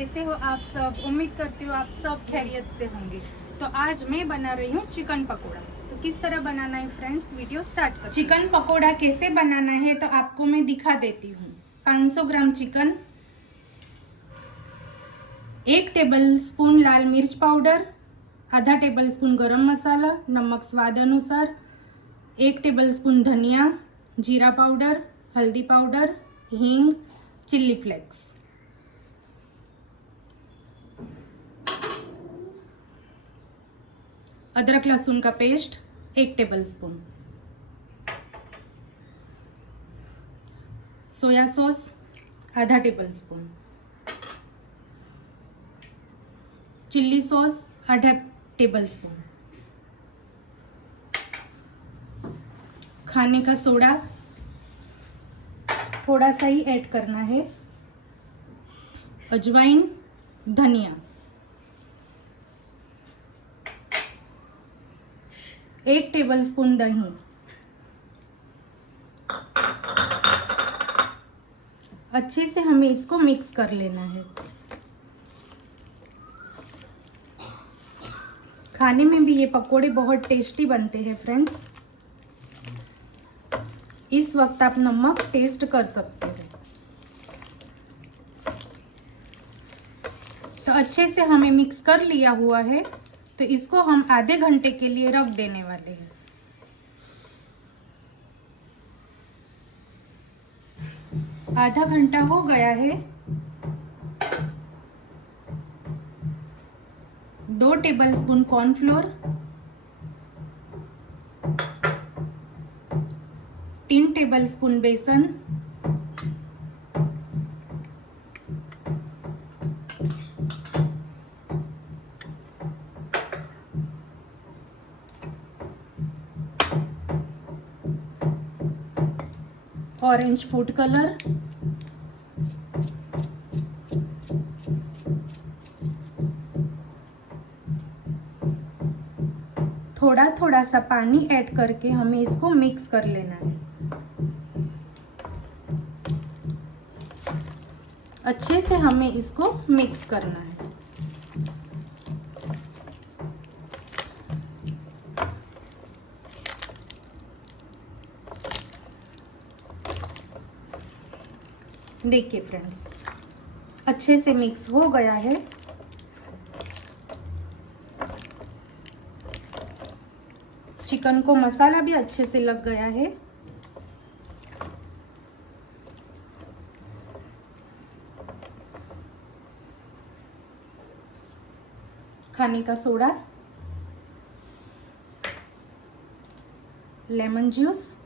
कैसे हो आप सब। उम्मीद करती हूँ आप सब खैरियत से होंगे। तो आज मैं बना रही हूँ चिकन पकोड़ा। तो किस तरह बनाना है फ्रेंड्स, वीडियो स्टार्ट कर। चिकन पकोड़ा कैसे बनाना है तो आपको मैं दिखा देती हूँ। 500 ग्राम चिकन, 1 टेबलस्पून लाल मिर्च पाउडर, आधा टेबलस्पून गरम मसाला, नमक स्वाद अनुसार, 1 टेबलस्पून धनिया, जीरा पाउडर, हल्दी पाउडर, हींग, चिल्ली फ्लेक्स, अदरक लहसुन का पेस्ट 1 टेबलस्पून, सोया सॉस आधा टेबलस्पून, चिल्ली सॉस आधा टेबलस्पून, खाने का सोडा थोड़ा सा ही ऐड करना है, अजवाइन, धनिया, 1 टेबलस्पून दही, अच्छे से हमें इसको मिक्स कर लेना है। खाने में भी ये पकोड़े बहुत टेस्टी बनते हैं फ्रेंड्स। इस वक्त आप नमक टेस्ट कर सकते हैं। तो अच्छे से हमें मिक्स कर लिया हुआ है, तो इसको हम आधे घंटे के लिए रख देने वाले हैं। आधा घंटा हो गया है। 2 टेबलस्पून कॉर्नफ्लोर, 3 टेबलस्पून बेसन, 1 ऑरेंज फूड कलर, थोड़ा थोड़ा सा पानी ऐड करके हमें इसको मिक्स कर लेना है। अच्छे से हमें इसको मिक्स करना है। देखिए फ्रेंड्स, अच्छे से मिक्स हो गया है। चिकन को मसाला भी अच्छे से लग गया है। खाने का सोडा, लेमन जूस,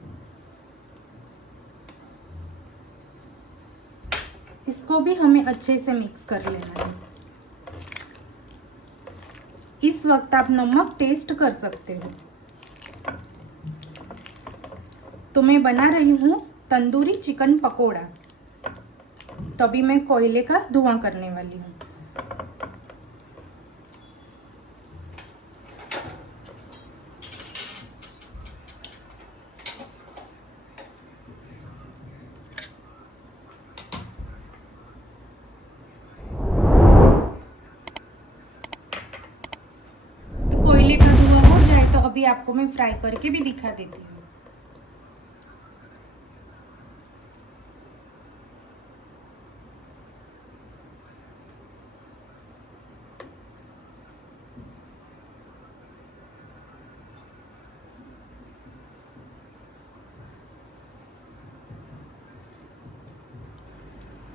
इसको भी हमें अच्छे से मिक्स कर लेना है। इस वक्त आप नमक टेस्ट कर सकते हो। तो मैं बना रही हूँ तंदूरी चिकन पकोड़ा। तो अभी मैं कोयले का धुआं करने वाली हूँ। तो कोयले का धुआं हो जाए तो अभी आपको मैं फ्राई करके भी दिखा देती हूँ।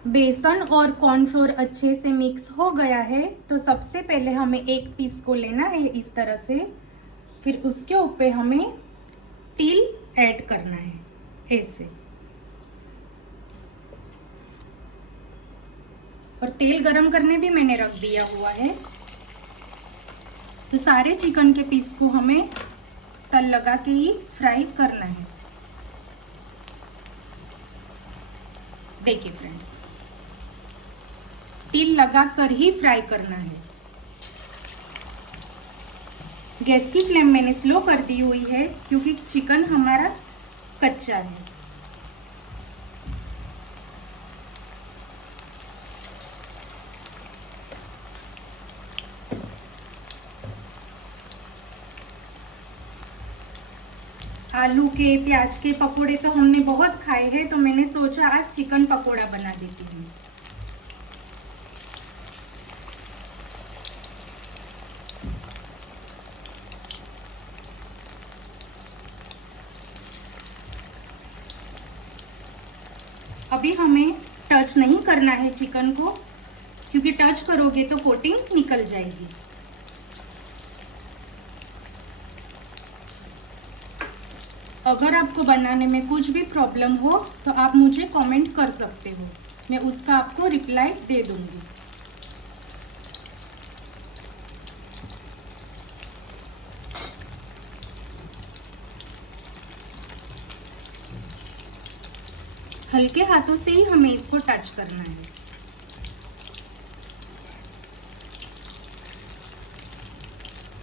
बेसन और कॉर्नफ्लोर अच्छे से मिक्स हो गया है। तो सबसे पहले हमें एक पीस को लेना है इस तरह से, फिर उसके ऊपर हमें तिल ऐड करना है ऐसे। और तेल गरम करने भी मैंने रख दिया हुआ है। तो सारे चिकन के पीस को हमें तल लगा के ही फ्राई करना है। देखिए फ्रेंड्स, तिल लगाकर ही फ्राई करना है। गैस की फ्लेम मैंने स्लो कर दी हुई है क्योंकि चिकन हमारा कच्चा है। आलू के, प्याज के पकोड़े तो हमने बहुत खाए हैं, तो मैंने सोचा आज चिकन पकोड़ा बना देती हूँ। अभी हमें टच नहीं करना है चिकन को, क्योंकि टच करोगे तो कोटिंग निकल जाएगी। अगर आपको बनाने में कुछ भी प्रॉब्लम हो तो आप मुझे कमेंट कर सकते हो, मैं उसका आपको रिप्लाई दे दूंगी। हल्के हाथों से ही हमें इसको टच करना है।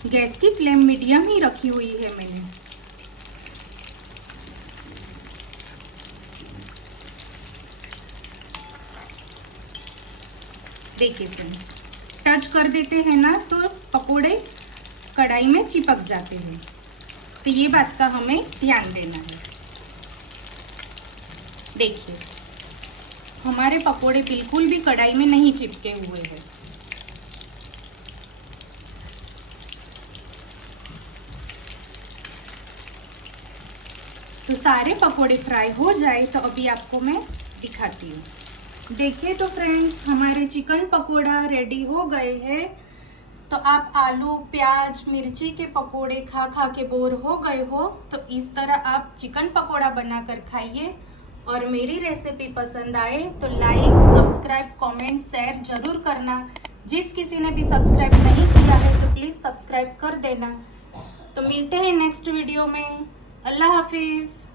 गैस की फ्लेम मीडियम ही रखी हुई है मैंने। देखिए फ्रेंड्स, टच कर देते हैं ना तो पकोड़े कढ़ाई में चिपक जाते हैं, तो ये बात का हमें ध्यान देना है। देखिए हमारे पकोड़े बिल्कुल भी कढ़ाई में नहीं चिपके हुए हैं। तो सारे पकोड़े फ्राई हो जाए तो अभी आपको मैं दिखाती हूँ। देखिए तो फ्रेंड्स, हमारे चिकन पकोड़ा रेडी हो गए हैं। तो आप आलू, प्याज, मिर्ची के पकोड़े खा खा के बोर हो गए हो, तो इस तरह आप चिकन पकोड़ा बनाकर खाइए। और मेरी रेसिपी पसंद आए तो लाइक, सब्सक्राइब, कमेंट, शेयर जरूर करना। जिस किसी ने भी सब्सक्राइब नहीं किया है तो प्लीज़ सब्सक्राइब कर देना। तो मिलते हैं नेक्स्ट वीडियो में। अल्लाह हाफिज़।